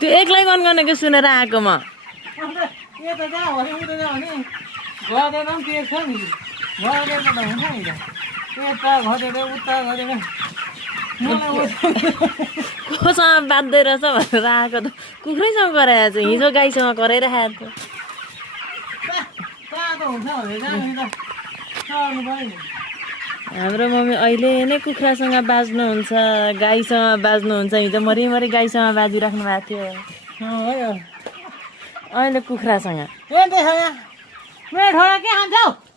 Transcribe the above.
त्यो एक्लै गन गर्नेको सुनेर आएको म यता जाऊ भने उता जाऊ भने गर्दैन पनि टेर्छ नि गरेर त हुन्छ नि त यता घटेर उता गरेर कोसँग बाँध्दै रहेछ भनेर आएको त कुखुरैसँग गराएको छ हिजो गाईसँग कराइराखेको तातो हुन्छ भने जानु नि त सर्नु पऱ्यो नि हाम्रो मम्मी अहिले नै कुखुरासँग बाज्नुहुन्छ गाईसँग बाज्नुहुन्छ हिजो मरिमरि गाईसँग बाजिराख्नु भएको थियो अहिले कुखुरासँग ए देखा यहाँ मेरो छोरा के खान्छौ